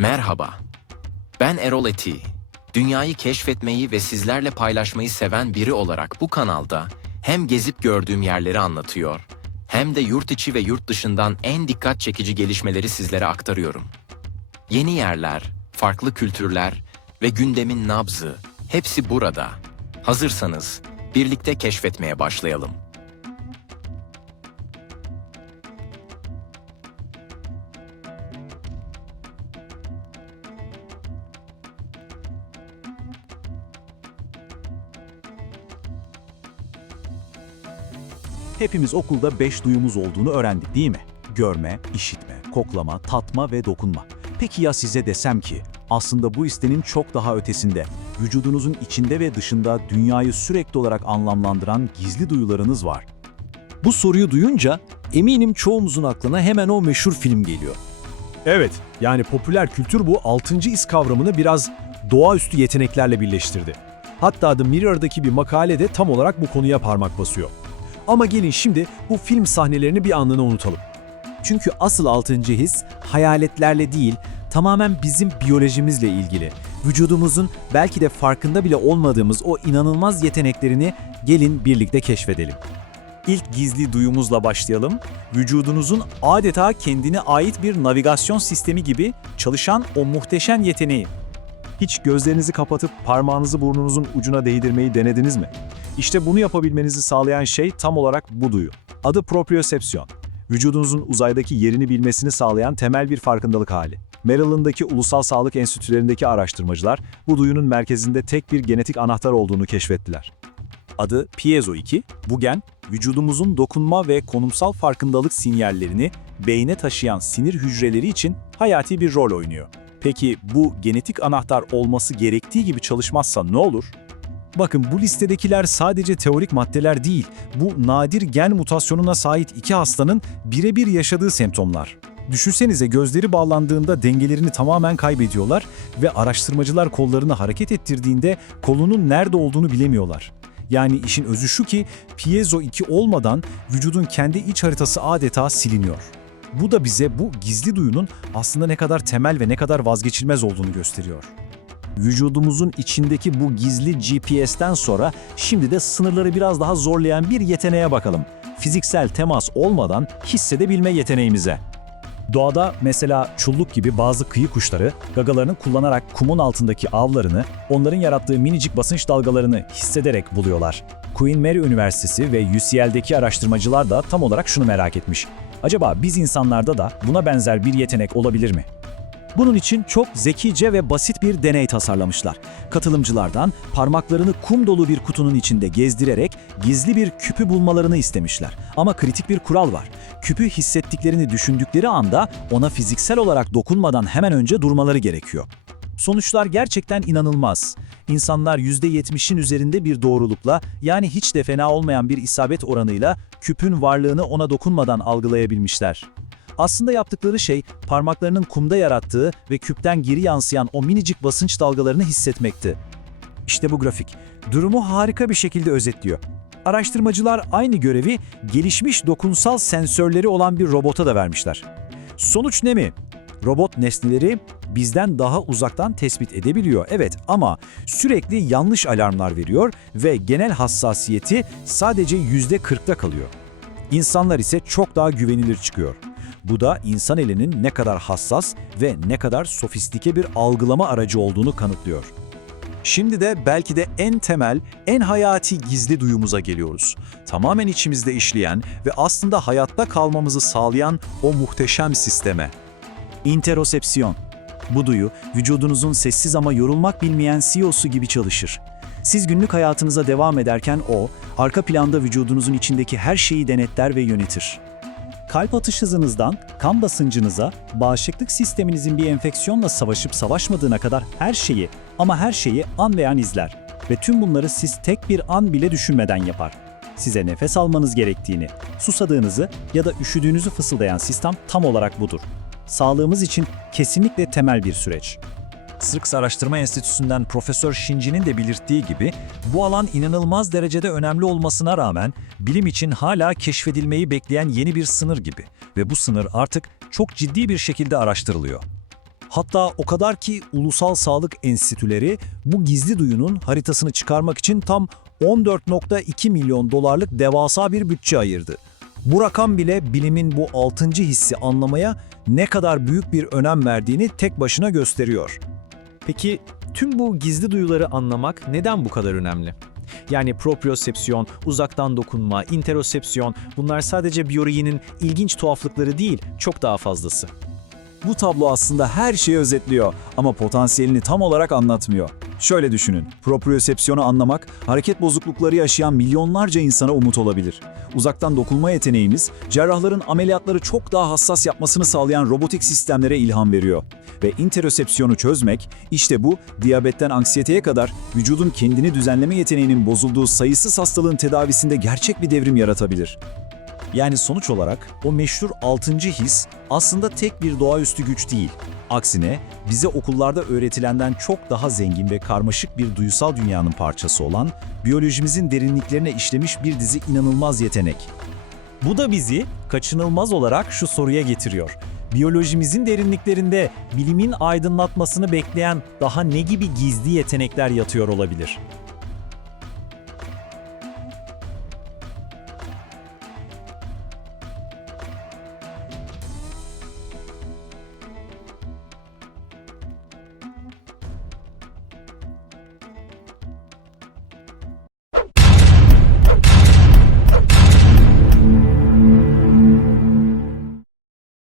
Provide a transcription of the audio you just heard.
Merhaba. Ben Erol Eti. Dünyayı keşfetmeyi ve sizlerle paylaşmayı seven biri olarak bu kanalda hem gezip gördüğüm yerleri anlatıyor, hem de yurt içi ve yurt dışından en dikkat çekici gelişmeleri sizlere aktarıyorum. Yeni yerler, farklı kültürler ve gündemin nabzı hepsi burada. Hazırsanız birlikte keşfetmeye başlayalım. Hepimiz okulda beş duyumuz olduğunu öğrendik değil mi? Görme, işitme, koklama, tatma ve dokunma. Peki ya size desem ki aslında bu istenin çok daha ötesinde, vücudunuzun içinde ve dışında dünyayı sürekli olarak anlamlandıran gizli duyularınız var. Bu soruyu duyunca eminim çoğumuzun aklına hemen o meşhur film geliyor. Evet, yani popüler kültür bu altıncı his kavramını biraz doğaüstü yeteneklerle birleştirdi. Hatta The Mirror'daki bir makalede tam olarak bu konuya parmak basıyor. Ama gelin şimdi bu film sahnelerini bir anlığına unutalım. Çünkü asıl altıncı his hayaletlerle değil, tamamen bizim biyolojimizle ilgili. Vücudumuzun belki de farkında bile olmadığımız o inanılmaz yeteneklerini gelin birlikte keşfedelim. İlk gizli duyumuzla başlayalım. Vücudunuzun adeta kendine ait bir navigasyon sistemi gibi çalışan o muhteşem yeteneği. Hiç gözlerinizi kapatıp parmağınızı burnunuzun ucuna değdirmeyi denediniz mi? İşte bunu yapabilmenizi sağlayan şey tam olarak bu duyu. Adı propriosepsiyon. Vücudunuzun uzaydaki yerini bilmesini sağlayan temel bir farkındalık hali. Maryland'daki Ulusal Sağlık Enstitülerindeki araştırmacılar bu duyunun merkezinde tek bir genetik anahtar olduğunu keşfettiler. Adı Piezo2. Bu gen, vücudumuzun dokunma ve konumsal farkındalık sinyallerini beyne taşıyan sinir hücreleri için hayati bir rol oynuyor. Peki bu genetik anahtar olması gerektiği gibi çalışmazsa ne olur? Bakın bu listedekiler sadece teorik maddeler değil, bu nadir gen mutasyonuna sahip iki hastanın birebir yaşadığı semptomlar. Düşünsenize gözleri bağlandığında dengelerini tamamen kaybediyorlar ve araştırmacılar kollarını hareket ettirdiğinde kolunun nerede olduğunu bilemiyorlar. Yani işin özü şu ki piezo 2 olmadan vücudun kendi iç haritası adeta siliniyor. Bu da bize bu gizli duyunun aslında ne kadar temel ve ne kadar vazgeçilmez olduğunu gösteriyor. Vücudumuzun içindeki bu gizli GPS'ten sonra şimdi de sınırları biraz daha zorlayan bir yeteneğe bakalım. Fiziksel temas olmadan hissedebilme yeteneğimize. Doğada mesela çulluk gibi bazı kıyı kuşları gagalarını kullanarak kumun altındaki avlarını, onların yarattığı minicik basınç dalgalarını hissederek buluyorlar. Queen Mary Üniversitesi ve UCL'deki araştırmacılar da tam olarak şunu merak etmiş. Acaba biz insanlarda da buna benzer bir yetenek olabilir mi? Bunun için çok zekice ve basit bir deney tasarlamışlar. Katılımcılardan parmaklarını kum dolu bir kutunun içinde gezdirerek gizli bir küpü bulmalarını istemişler. Ama kritik bir kural var. Küpü hissettiklerini düşündükleri anda ona fiziksel olarak dokunmadan hemen önce durmaları gerekiyor. Sonuçlar gerçekten inanılmaz. İnsanlar %70'in üzerinde bir doğrulukla yani hiç de fena olmayan bir isabet oranıyla küpün varlığını ona dokunmadan algılayabilmişler. Aslında yaptıkları şey parmaklarının kumda yarattığı ve küpten geri yansıyan o minicik basınç dalgalarını hissetmekti. İşte bu grafik. Durumu harika bir şekilde özetliyor. Araştırmacılar aynı görevi gelişmiş dokunsal sensörleri olan bir robota da vermişler. Sonuç ne mi? Robot nesneleri bizden daha uzaktan tespit edebiliyor. Evet ama sürekli yanlış alarmlar veriyor ve genel hassasiyeti sadece %40'da kalıyor. İnsanlar ise çok daha güvenilir çıkıyor. Bu da insan elinin ne kadar hassas ve ne kadar sofistike bir algılama aracı olduğunu kanıtlıyor. Şimdi de belki de en temel, en hayati gizli duyumuza geliyoruz. Tamamen içimizde işleyen ve aslında hayatta kalmamızı sağlayan o muhteşem sisteme. Interosepsiyon. Bu duyu, vücudunuzun sessiz ama yorulmak bilmeyen CEO'su gibi çalışır. Siz günlük hayatınıza devam ederken o, arka planda vücudunuzun içindeki her şeyi denetler ve yönetir. Kalp atış hızınızdan, kan basıncınıza, bağışıklık sisteminizin bir enfeksiyonla savaşıp savaşmadığına kadar her şeyi ama her şeyi an ve an izler. Ve tüm bunları siz tek bir an bile düşünmeden yapar. Size nefes almanız gerektiğini, susadığınızı ya da üşüdüğünüzü fısıldayan sistem tam olarak budur. Sağlığımız için kesinlikle temel bir süreç. Sırks Araştırma Enstitüsü'nden Profesör Shinji'nin de belirttiği gibi bu alan inanılmaz derecede önemli olmasına rağmen bilim için hala keşfedilmeyi bekleyen yeni bir sınır gibi ve bu sınır artık çok ciddi bir şekilde araştırılıyor. Hatta o kadar ki ulusal sağlık enstitüleri bu gizli duyunun haritasını çıkarmak için tam 14.2 milyon dolarlık devasa bir bütçe ayırdı. Bu rakam bile bilimin bu altıncı hissi anlamaya ne kadar büyük bir önem verdiğini tek başına gösteriyor. Peki tüm bu gizli duyuları anlamak neden bu kadar önemli? Yani propriosepsiyon, uzaktan dokunma, interosepsiyon bunlar sadece biyolojinin ilginç tuhaflıkları değil, çok daha fazlası. Bu tablo aslında her şeyi özetliyor ama potansiyelini tam olarak anlatmıyor. Şöyle düşünün, propriosepsiyonu anlamak, hareket bozuklukları yaşayan milyonlarca insana umut olabilir. Uzaktan dokunma yeteneğimiz, cerrahların ameliyatları çok daha hassas yapmasını sağlayan robotik sistemlere ilham veriyor. Ve interosepsiyonu çözmek, işte bu, diyabetten anksiyeteye kadar vücudun kendini düzenleme yeteneğinin bozulduğu sayısız hastalığın tedavisinde gerçek bir devrim yaratabilir. Yani sonuç olarak o meşhur altıncı his aslında tek bir doğaüstü güç değil. Aksine bize okullarda öğretilenden çok daha zengin ve karmaşık bir duysal dünyanın parçası olan, biyolojimizin derinliklerine işlemiş bir dizi inanılmaz yetenek. Bu da bizi kaçınılmaz olarak şu soruya getiriyor. Biyolojimizin derinliklerinde bilimin aydınlatmasını bekleyen daha ne gibi gizli yetenekler yatıyor olabilir?